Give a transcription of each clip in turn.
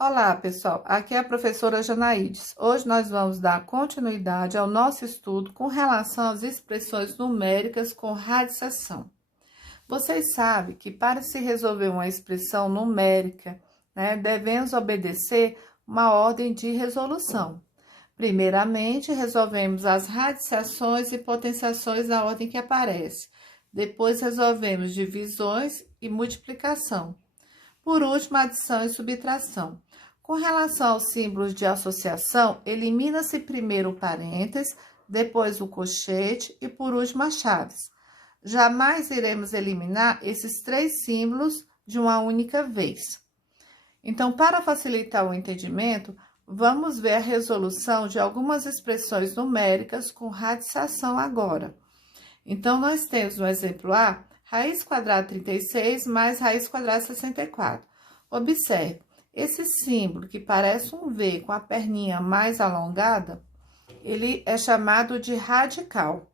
Olá, pessoal. Aqui é a professora Janaides. Hoje nós vamos dar continuidade ao nosso estudo com relação às expressões numéricas com radiação. Vocês sabem que para se resolver uma expressão numérica, devemos obedecer uma ordem de resolução. Primeiramente, resolvemos as radiciações e potenciações na ordem que aparece. Depois, resolvemos divisões e multiplicação. Por último, adição e subtração. Com relação aos símbolos de associação, elimina-se primeiro o parênteses, depois o colchete e, por último, as chaves. Jamais iremos eliminar esses três símbolos de uma única vez. Então, para facilitar o entendimento, vamos ver a resolução de algumas expressões numéricas com radicação agora. Então, nós temos no exemplo A, raiz quadrada 36 mais raiz quadrada 64. Observe, esse símbolo que parece um V com a perninha mais alongada, ele é chamado de radical.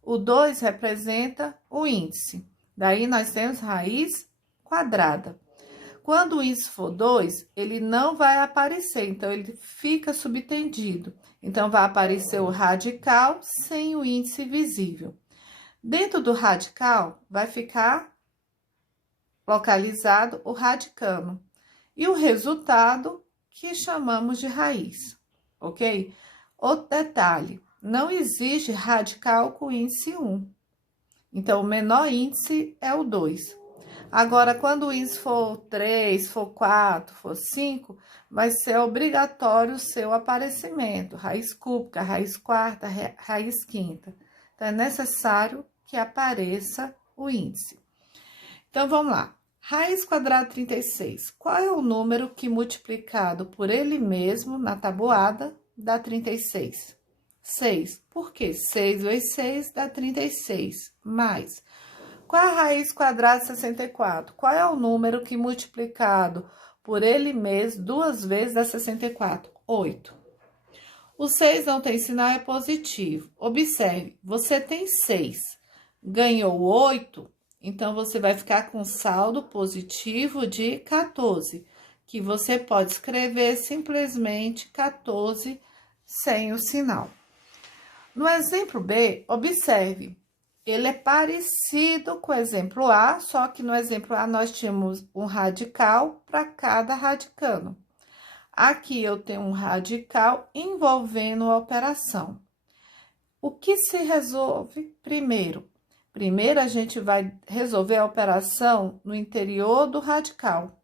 O 2 representa o índice. Daí, nós temos raiz quadrada. Quando o índice for 2, ele não vai aparecer, então ele fica subtendido. Então, vai aparecer o radical sem o índice visível. Dentro do radical, vai ficar localizado o radicano. E o resultado, que chamamos de raiz, ok? Outro detalhe, não existe radical com índice 1. Então, o menor índice é o 2. Agora, quando o índice for 3, for 4, for 5, vai ser obrigatório o seu aparecimento. Raiz cúbica, raiz quarta, raiz quinta. Então, é necessário que apareça o índice. Então, vamos lá. Raiz quadrada 36. Qual é o número que multiplicado por ele mesmo na tabuada dá 36? 6. Por quê? 6 vezes 6 dá 36. Mais. Qual é a raiz quadrada de 64? Qual é o número que multiplicado por ele mesmo duas vezes dá 64? 8. O 6 não tem sinal, é positivo. Observe, você tem 6, ganhou 8, então você vai ficar com saldo positivo de 14, que você pode escrever simplesmente 14 sem o sinal. No exemplo B, observe, ele é parecido com o exemplo A, só que no exemplo A nós tínhamos um radical para cada radicano. Aqui eu tenho um radical envolvendo a operação. O que se resolve primeiro? Primeiro, a gente vai resolver a operação no interior do radical.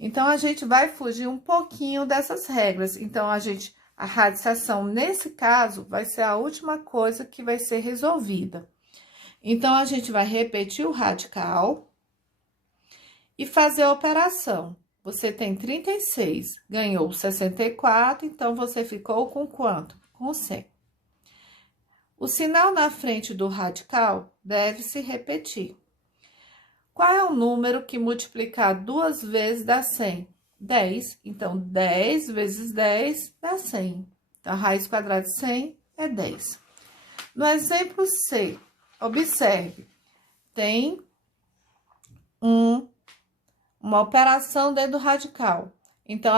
Então, a gente vai fugir um pouquinho dessas regras. Então, a radiciação, nesse caso, vai ser a última coisa que vai ser resolvida. Então, a gente vai repetir o radical e fazer a operação. Você tem 36, ganhou 64, então você ficou com quanto? Com 100. O sinal na frente do radical deve se repetir. Qual é o número que multiplicar duas vezes dá 100? 10. Então, 10 vezes 10 dá 100. Então, a raiz quadrada de 100 é 10. No exemplo C, observe, tem uma operação dentro do radical. Então,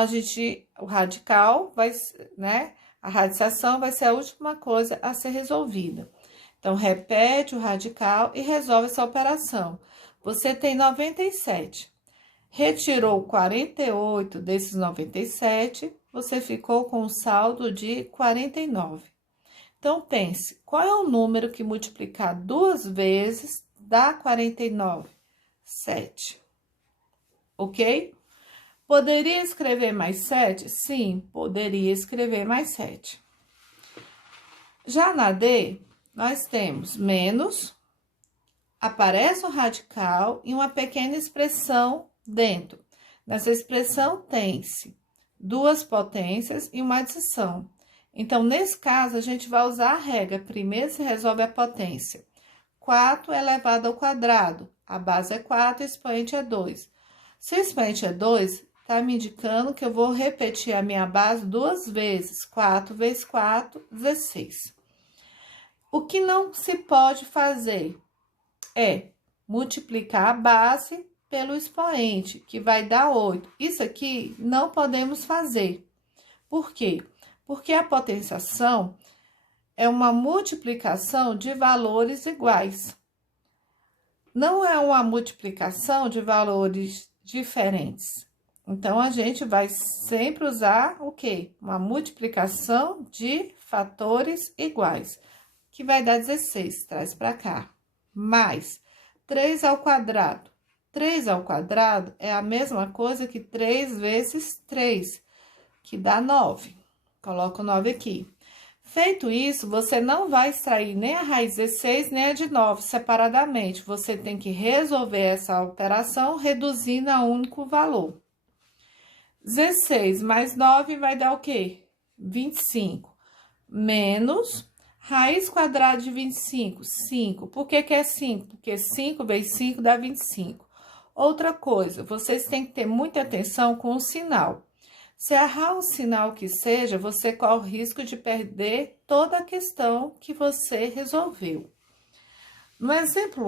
o radical vai, a radiciação vai ser a última coisa a ser resolvida. Então, repete o radical e resolve essa operação. Você tem 97. Retirou 48 desses 97, você ficou com um saldo de 49. Então, pense, qual é o número que multiplicar duas vezes dá 49? 7. Ok? Poderia escrever mais 7? Sim, poderia escrever mais 7. Já na D, nós temos menos, aparece o radical e uma pequena expressão dentro. Nessa expressão tem-se duas potências e uma adição. Então, nesse caso, a gente vai usar a regra. Primeiro se resolve a potência. 4 elevado ao quadrado. A base é 4, o expoente é 2. Se o expoente é 2, está me indicando que eu vou repetir a minha base duas vezes. 4 vezes 4, 16. O que não se pode fazer é multiplicar a base pelo expoente, que vai dar 8. Isso aqui não podemos fazer. Por quê? Porque a potenciação é uma multiplicação de valores iguais. Não é uma multiplicação de valores diferentes. Então, a gente vai sempre usar o quê? Uma multiplicação de fatores iguais, que vai dar 16, traz para cá. Mais 3 ao quadrado. 3 ao quadrado é a mesma coisa que 3 vezes 3, que dá 9. Coloca o 9 aqui. Feito isso, você não vai extrair nem a raiz de 16, nem a de 9 separadamente. Você tem que resolver essa operação reduzindo a um único valor. 16 mais 9 vai dar o quê? 25. Menos raiz quadrada de 25, 5. Por que que é 5? Porque 5 vezes 5 dá 25. Outra coisa, vocês têm que ter muita atenção com o sinal. Se errar um sinal que seja, você corre o risco de perder toda a questão que você resolveu. No exemplo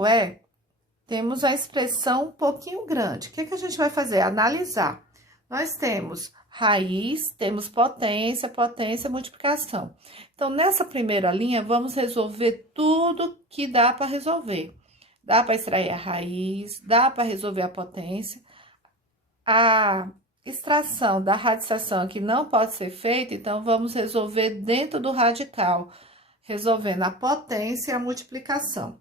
temos a expressão um pouquinho grande. O que que a gente vai fazer? Analisar. Nós temos raiz, temos potência, multiplicação. Então, nessa primeira linha, vamos resolver tudo que dá para resolver. Dá para extrair a raiz, dá para resolver a potência. A extração da radicação aqui não pode ser feita, então vamos resolver dentro do radical, resolvendo a potência e a multiplicação.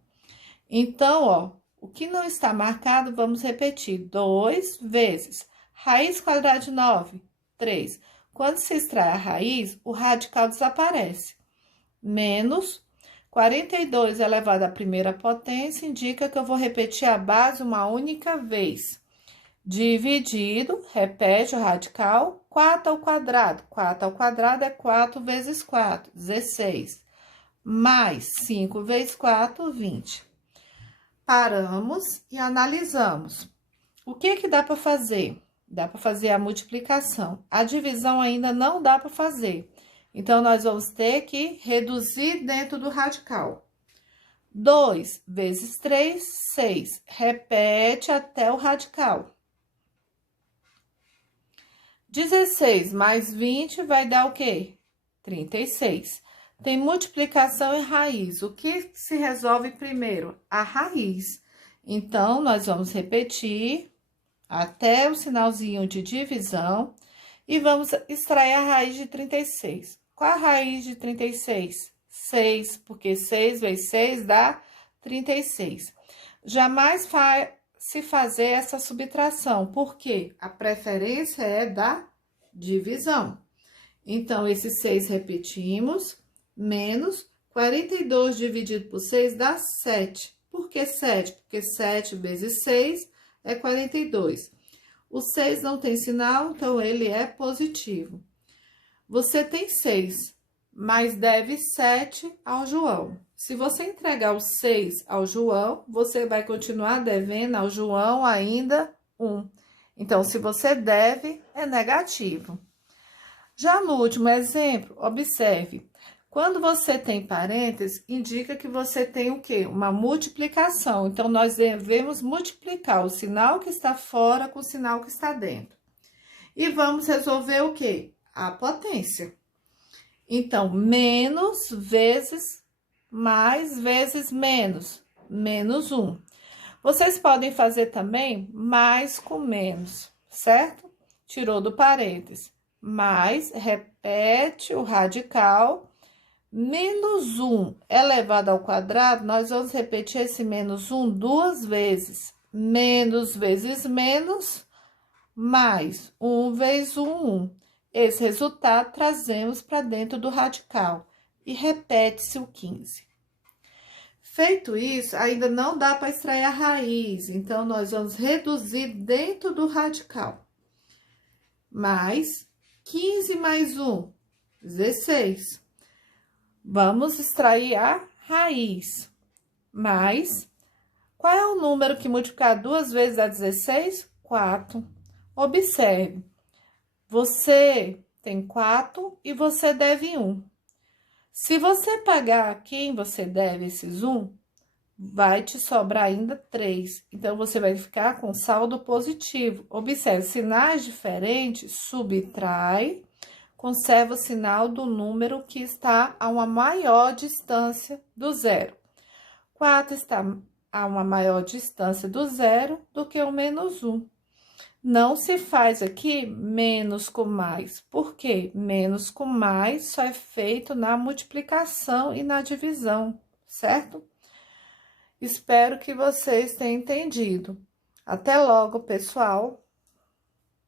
Então, ó, o que não está marcado, vamos repetir. 2 vezes raiz quadrada de 9, 3. Quando se extrai a raiz, o radical desaparece. Menos 42 elevado à primeira potência, indica que eu vou repetir a base uma única vez. Dividido, repete o radical, 4 ao quadrado. 4 ao quadrado é 4 vezes 4, 16. Mais 5 vezes 4, 20. Paramos e analisamos. O que dá para fazer? Dá para fazer a multiplicação. A divisão ainda não dá para fazer. Então, nós vamos ter que reduzir dentro do radical. 2 vezes 3, 6. Repete até o radical. 16 mais 20 vai dar o quê? 36. Tem multiplicação e raiz. O que se resolve primeiro? A raiz. Então, nós vamos repetir até o sinalzinho de divisão e vamos extrair a raiz de 36. Qual a raiz de 36? 6, porque 6 vezes 6 dá 36. Jamais se fazer essa subtração, porque a preferência é da divisão. Então, esse 6 repetimos, menos 42 dividido por 6 dá 7. Por que 7? Porque 7 vezes 6 é 42. O 6 não tem sinal, então ele é positivo. Você tem 6, mas deve 7 ao João. Se você entregar o 6 ao João, você vai continuar devendo ao João ainda 1. Então, se você deve, é negativo. Já no último exemplo, observe. Quando você tem parênteses, indica que você tem o quê? Uma multiplicação. Então, nós devemos multiplicar o sinal que está fora com o sinal que está dentro. E vamos resolver o quê? A potência. Então, menos vezes mais vezes menos, menos 1. Vocês podem fazer também mais com menos, certo? Tirou do parênteses. Mais, repete o radical, menos 1 elevado ao quadrado, nós vamos repetir esse menos 1 duas vezes. Menos vezes menos, mais 1 vezes 1. Esse resultado trazemos para dentro do radical e repete-se o 15. Feito isso, ainda não dá para extrair a raiz, então, nós vamos reduzir dentro do radical. Mais 15 mais 1, 16. Vamos extrair a raiz. Mais, qual é o número que multiplicar duas vezes dá 16? 4. Observe, você tem 4 e você deve 1. Se você pagar quem você deve esses 1, vai te sobrar ainda 3. Então, você vai ficar com saldo positivo. Observe, sinais diferentes, subtrai, conserva o sinal do número que está a uma maior distância do zero. 4 está a uma maior distância do zero do que o menos 1. Não se faz aqui menos com mais. Por quê? Menos com mais só é feito na multiplicação e na divisão, certo? Espero que vocês tenham entendido. Até logo, pessoal!